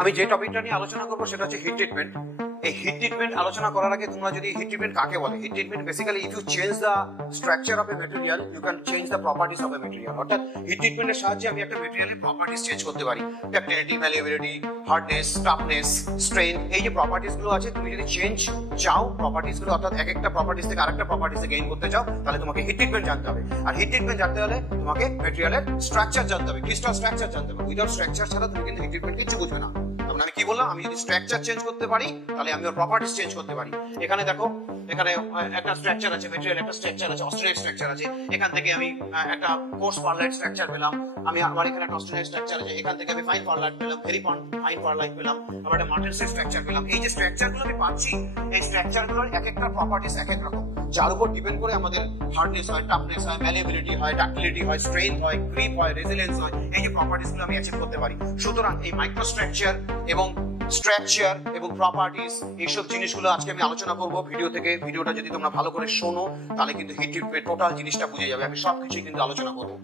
আমি যে টপিকটা নিয়ে আলোচনা করবো সেটা হচ্ছে হিট ট্রিটমেন্ট। এই হিট ট্রিটমেন্ট আলোচনা করার আগে তোমরা যদি হিট ট্রিটমেন্ট কাকে বলে, heat treatment basically if you change the structure of a material you can change the properties of a material. অর্থাৎ হিট ট্রিটমেন্টের সাহায্যে আমি একটা মেটেরিয়ালের প্রপার্টিজ চেঞ্জ করতে পারি, ductility, malleability, hardness, toughness, strength, এই যে প্রপার্টিজ গুলো আছে তুমি যদি চেঞ্জ চাও প্রপার্টিজ গুলো, অর্থাৎ এক একটা প্রপার্টিজ থেকে আরেকটা প্রপার্টিজে গেইন করতে চাও, তাহলে তোমাকে হিট ট্রিটমেন্ট জানতে হবে। আর হিট ট্রিটমেন্ট জানতে হলে তোমাকে মেটেরিয়ালের স্ট্রাকচার জানতে হবে, ক্রিস্টাল স্ট্রাকচার জানতে হবে। উইদাউট স্ট্রাকচার ছাড়া তুমি কিন্তু হিট ট্রিটমেন্ট কিছু বুঝবে না। আমি কি বললাম, আমি যদি স্ট্রাকচার চেঞ্জ করতে পারি তাহলে আমি ওর প্রপার্টিজ চেঞ্জ করতে পারি। এখানে দেখো, এখানে একটা স্ট্রাকচার আছে, মেটেরিয়াল একটা স্ট্রাকচার আছে, অস্ট্রেলিয়ান স্ট্রাকচার আছে। এখান থেকে আমি একটা কোর্স পারলাইট স্ট্রাকচার পেলাম। আমার এখানে একটা অস্ট্রেলিয়ান স্ট্রাকচার আছে, এখান থেকে আমি ফাইন পারলাইট পেলাম, ভেরি ফাইন পারলাইট পেলাম, আবার একটা মার্টেন্সের স্ট্রাকচার পেলাম। এই যে স্ট্রাকচার গুলো আমি পাচ্ছি, এই স্ট্রাকচার গুলোর এক একটা প্রপার্টিজ এক এক রকম, যার উপর ডিপেন্ড করে আমাদের হার্ডনেস হয়, টাফনেস হয়, ম্যালিয়েবিলিটি হয়, ডাক্টিলিটি হয়, স্ট্রেংথ হয়, গ্রিপ হয়, রেজিলিয়েন্স হয়। এই যে প্রপার্টিজ গুলো আমি অ্যাচিভ করতে পারি। সুতরাং এই মাইক্রোস্ট্রাকচার এবং স্ট্রাকচার এবং প্রপার্টিজ, এইসব জিনিসগুলো আজকে আমি আলোচনা করব ভিডিও থেকে। ভিডিওটা যদি তোমরা ভালো করে শোনো তাহলে কিন্তু হিট ট্রিটমেন্ট টোটাল জিনিসটা বুঝে যাবে। আমি সবকিছুই কিন্তু আলোচনা করবো।